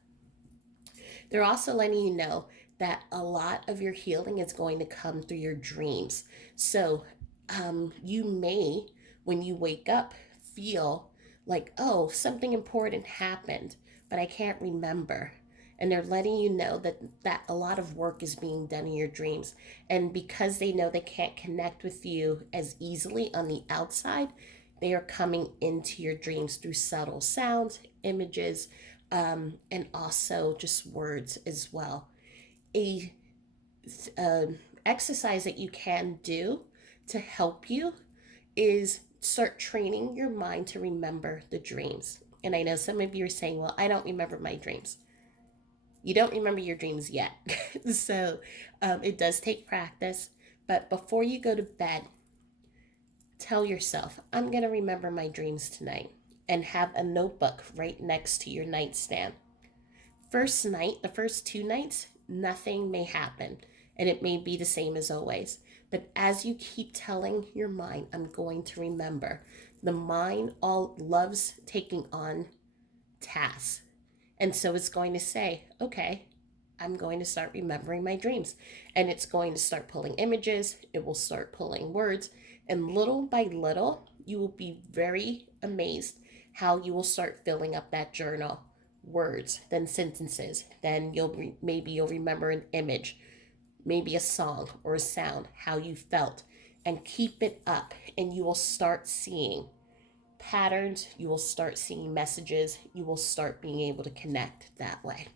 They're also letting you know that a lot of your healing is going to come through your dreams. So you may, when you wake up, feel like, oh, something important happened, but I can't remember. And they're letting you know that a lot of work is being done in your dreams. And because they know they can't connect with you as easily on the outside, they are coming into your dreams through subtle sounds, images, and also just words as well. A exercise that you can do to help you is start training your mind to remember the dreams. And I know some of you are saying, well, I don't remember my dreams. You don't remember your dreams yet. So it does take practice. But before you go to bed, tell yourself, I'm going to remember my dreams tonight, and have a notebook right next to your nightstand. First night, the first 2 nights, nothing may happen, and it may be the same as always. But as you keep telling your mind, I'm going to remember, the mind all loves taking on tasks. And so it's going to say, okay, I'm going to start remembering my dreams. And it's going to start pulling images, it will start pulling words. And little by little, you will be very amazed how you will start filling up that journal. Words, then sentences, then maybe you'll remember an image, maybe a song or a sound, how you felt, and keep it up, and you will start seeing patterns, you will start seeing messages, you will start being able to connect that way.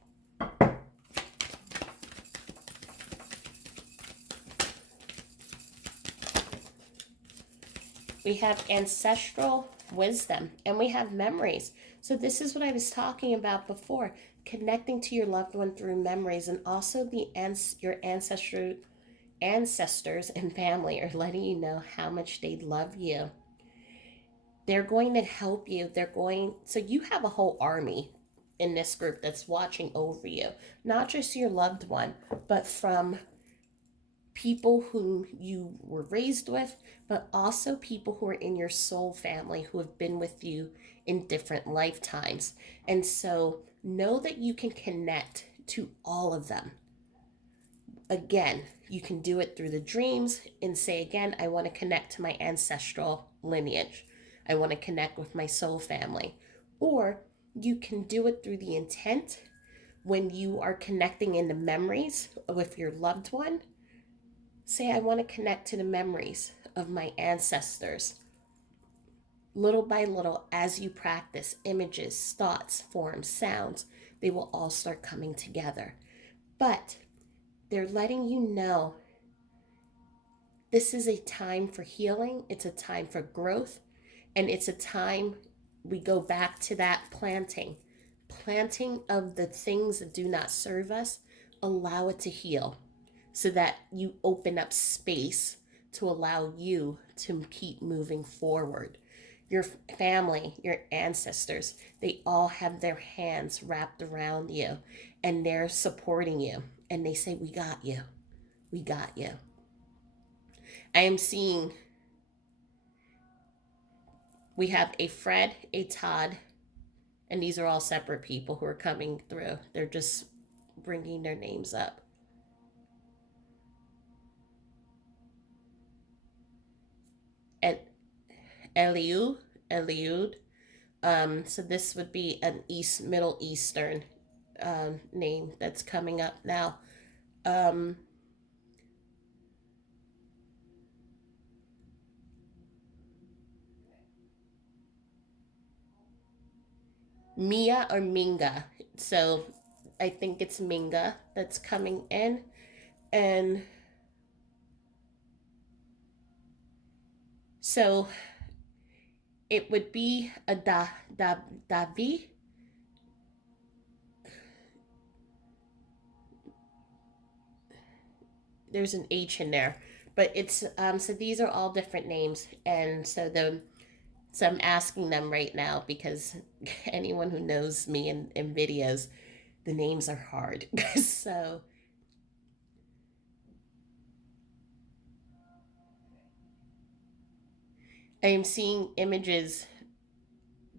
We have ancestral wisdom, and we have memories. So this is what I was talking about before, connecting to your loved one through memories, and also your ancestors and family are letting you know how much they love you. They're going to help you. So you have a whole army in this group that's watching over you, not just your loved one, but from people whom you were raised with, but also people who are in your soul family who have been with you in different lifetimes. And so know that you can connect to all of them. Again, you can do it through the dreams and say, again, I want to connect to my ancestral lineage. I want to connect with my soul family. Or you can do it through the intent when you are connecting in the memories with your loved one. Say, I want to connect to the memories of my ancestors. Little by little, as you practice, images, thoughts, forms, sounds, they will all start coming together. But they're letting you know this is a time for healing, it's a time for growth, and it's a time we go back to that planting of the things that do not serve us. Allow it to heal so that you open up space to allow you to keep moving forward. Your family, your ancestors, they all have their hands wrapped around you, and they're supporting you, and they say, we got you, we got you. I am seeing we have a Fred, a Todd, and these are all separate people who are coming through. They're just bringing their names up. And Eliud. So this would be an Middle Eastern name that's coming up now. Um, Mia or Minga. So I think it's Minga that's coming in. And so it would be a Davi. There's an H in there, but it's so these are all different names, and so I'm asking them right now because anyone who knows me in videos, the names are hard. So I am seeing images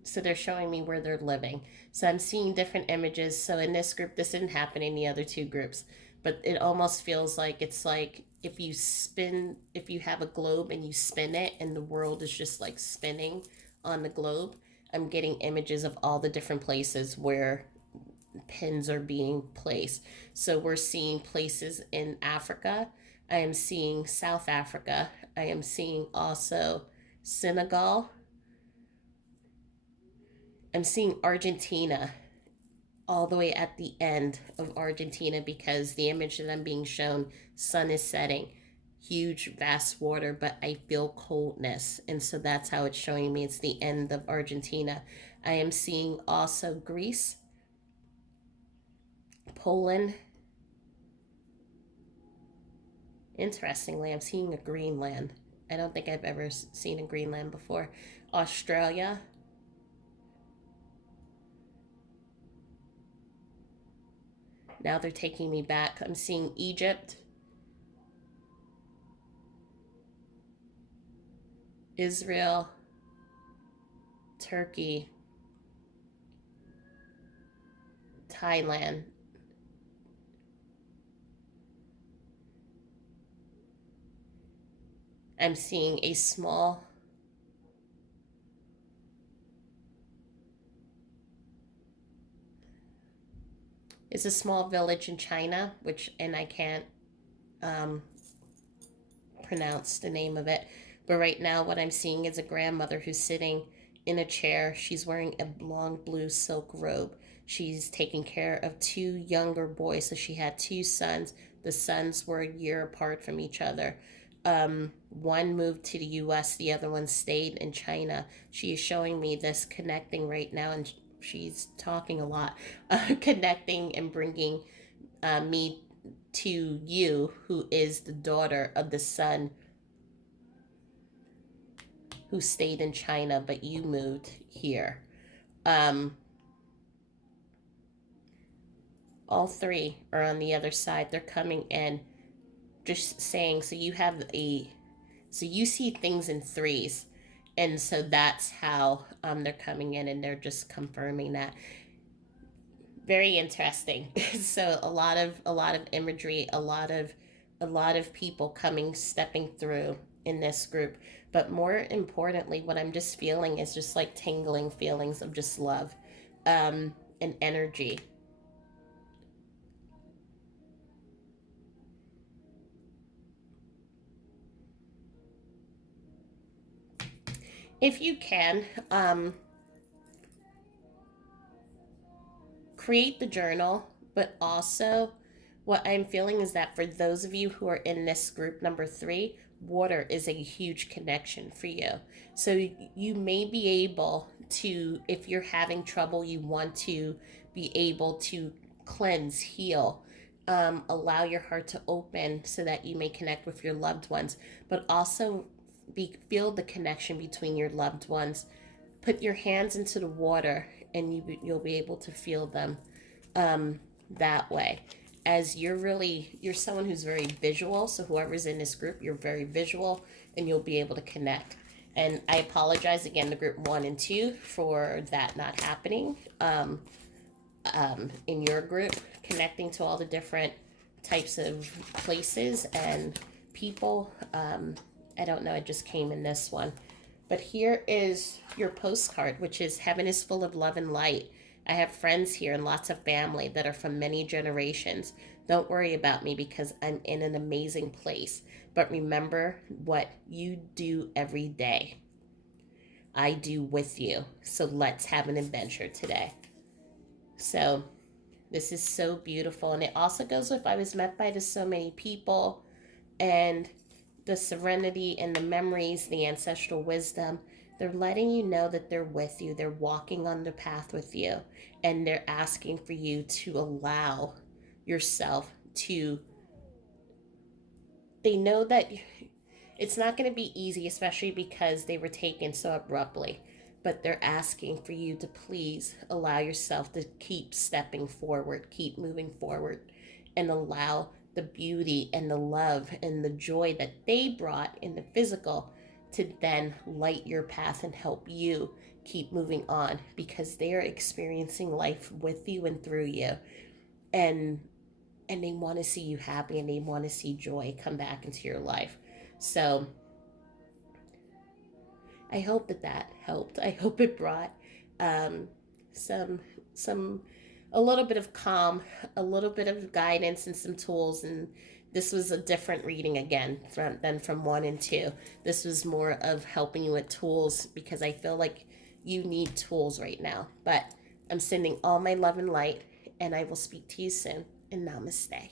So they're showing me where they're living. So I'm seeing different images. So in this group, this didn't happen in the other two groups, but it almost feels like it's like if you have a globe and you spin it and the world is just like spinning on the globe. I'm getting images of all the different places where pins are being placed. So we're seeing places in Africa. I am seeing South Africa. I am seeing also Senegal. I'm seeing Argentina all the way at the end of Argentina because the image that I'm being shown, sun is setting, huge, vast water, but I feel coldness. And so that's how it's showing me. It's the end of Argentina. I am seeing also Greece, Poland. Interestingly, I'm seeing a Greenland. I don't think I've ever seen a Greenland before. Australia. Now they're taking me back. I'm seeing Egypt, Israel, Turkey, Thailand. I'm seeing a small, it's a small village in China, and I can't um, pronounce the name of it. But right now, what I'm seeing is a grandmother who's sitting in a chair. She's wearing a long blue silk robe. She's taking care of two younger boys. So she had two sons. The sons were a year apart from each other. One moved to the US, the other one stayed in China. She is showing me this connecting right now, and she's talking a lot, connecting and bringing me to you, who is the daughter of the son who stayed in China, but you moved here. Um, all three are on the other side. They're coming in, just saying. So you see things in threes, and so that's how they're coming in, and they're just confirming that. Very interesting. So a lot of imagery, a lot of people coming, stepping through in this group. But more importantly, what I'm just feeling is just like tingling feelings of just love, and energy. If you can, create the journal, but also what I'm feeling is that for those of you who are in this group number three, water is a huge connection for you. So you may be able to, if you're having trouble, you want to be able to cleanse, heal, allow your heart to open so that you may connect with your loved ones, but also feel the connection between your loved ones. Put your hands into the water and you'll be able to feel them, that way. As you're someone who's very visual, so whoever's in this group, you're very visual and you'll be able to connect. And I apologize again to group 1 and 2 for that not happening, in your group, connecting to all the different types of places and people. I don't know, it just came in this one. But here is your postcard, which is Heaven is full of love and light. I have friends here and lots of family that are from many generations. Don't worry about me because I'm in an amazing place. But remember what you do every day. I do with you. So let's have an adventure today. So this is so beautiful. And it also goes with I was met by to so many people, and the serenity and the memories, the ancestral wisdom. They're letting you know that they're with you. They're walking on the path with you. And they're asking for you to allow yourself to. They know that it's not going to be easy, especially because they were taken so abruptly. But they're asking for you to please allow yourself to keep stepping forward, keep moving forward, and allow the beauty and the love and the joy that they brought in the physical to then light your path and help you keep moving on, because they are experiencing life with you and through you, and they want to see you happy, and they want to see joy come back into your life. So I hope that that helped. I hope it brought um, some some a little bit of calm, a little bit of guidance, and some tools. And this was a different reading again from 1 and 2. This was more of helping you with tools, because I feel like you need tools right now. But I'm sending all my love and light, and I will speak to you soon. And namaste.